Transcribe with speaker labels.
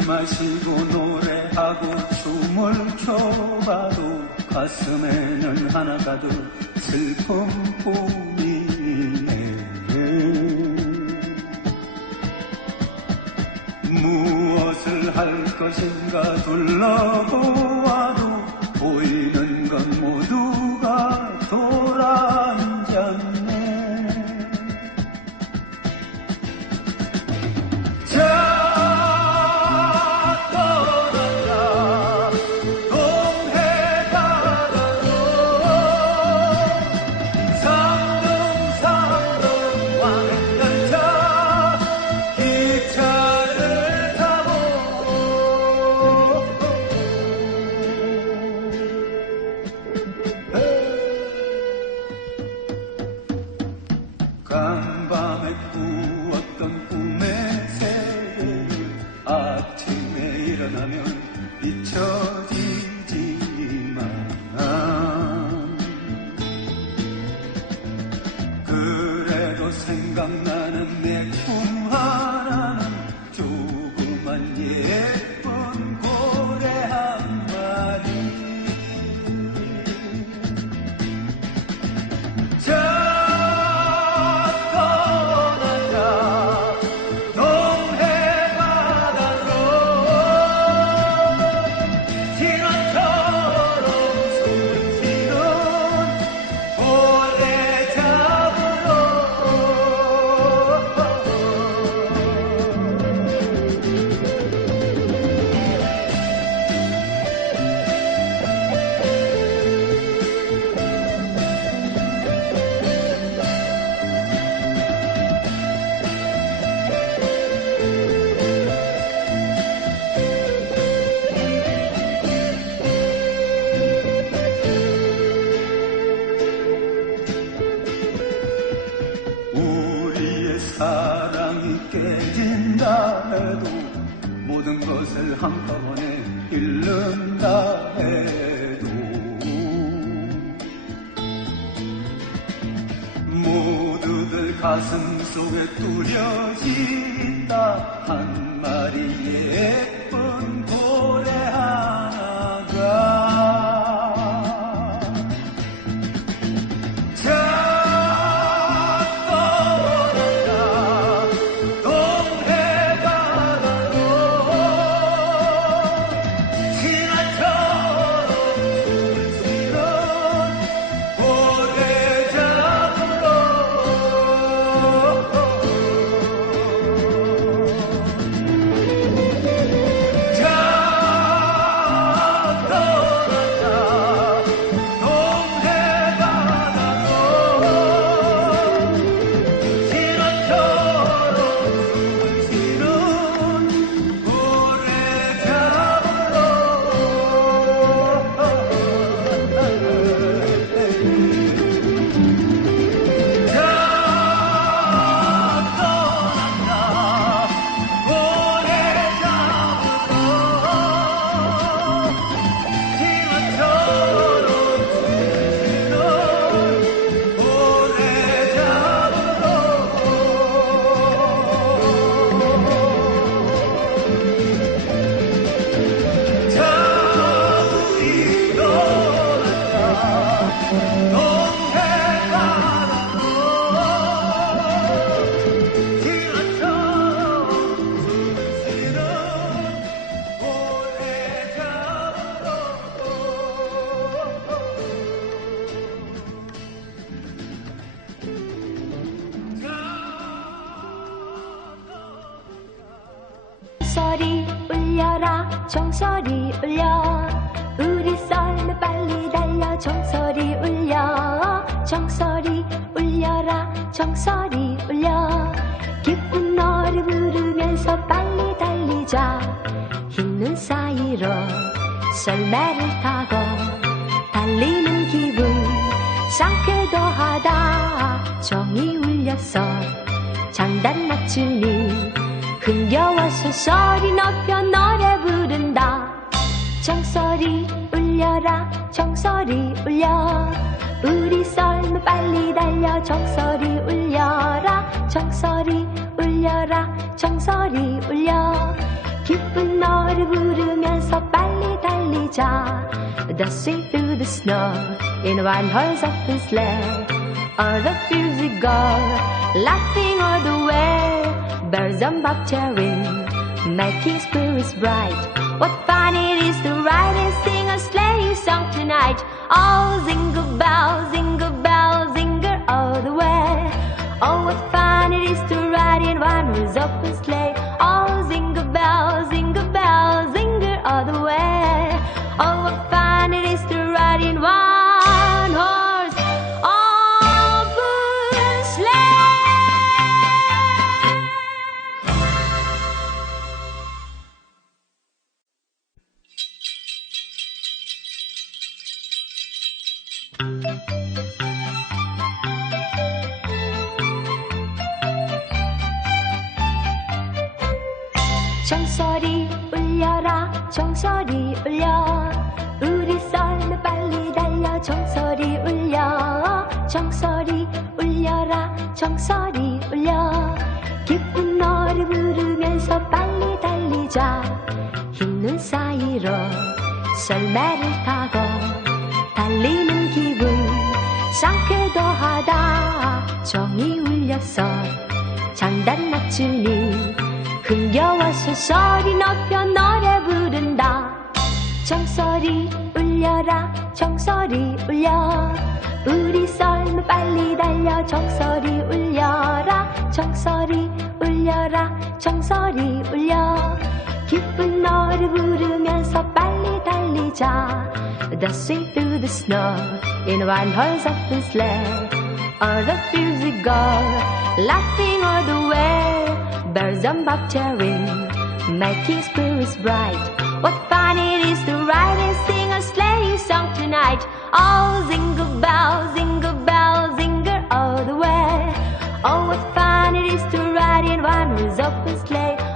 Speaker 1: 술 마시고 노래하고 춤을 춰봐도 가슴에는 하나 가득 슬픔뿐이네. 무엇을 할 것인가 둘러보 avec vous. 모든 것을 한꺼번에 잃는다 해도 모두들 가슴 속에 뚜려진다 한 마리 예쁜 고
Speaker 2: 소리 울려라 종소리 울려. 우리 썰매 빨리 달려 종소리 울려. 종소리 울려라 종소리 울려. 기쁜 노래 부르면서 빨리 달리자. 흰 눈 사이로 썰매를 타고 달리는 기분 상쾌도 하다. 종이 울렸어 장단 맞추니 흥겨워서 소리 높여 노래 부른다 종소리 울려라 종소리 울려 우리 썰매 빨리 달려 종소리 울려라 종소리 울려라 종소리 울려 기쁜 너를 부르면서 빨리 달리자 Dashing through the snow in one horse open sleigh All the we go, laughing all the way Birds on bobtailing, making spirits bright. What fun it is to ride and sing a sleighing song tonight. Oh, jingle bells, jingle bells, jingle all the way. Oh, what fun it is to ride in one horse open sleigh. Oh, jingle bells, jingle bells, jingle all the way. Oh, what fun 종소리 울려라 종소리 울려. 우리 썰매 빨리 달려 종소리 울려. 종소리 울려라 종소리 울려. 기쁜 노래 부르면서 빨리 달리자. 흰 눈 사이로 썰매 울려라 종소리 울려 우리 썰매 빨리 달려 종소리 울려라 종소리 울려라 종소리 울려 기쁜 노래 부르면서 빨리 달리자 Dashing through the snow in one horse open sleigh All the fields we go, laughing all the way Birds on bobtailing, making spirits bright What fun it is to ride and night. Oh, zingle bell, zingle bell, zingle all the way. Oh, what fun it is to ride in one with open sleigh.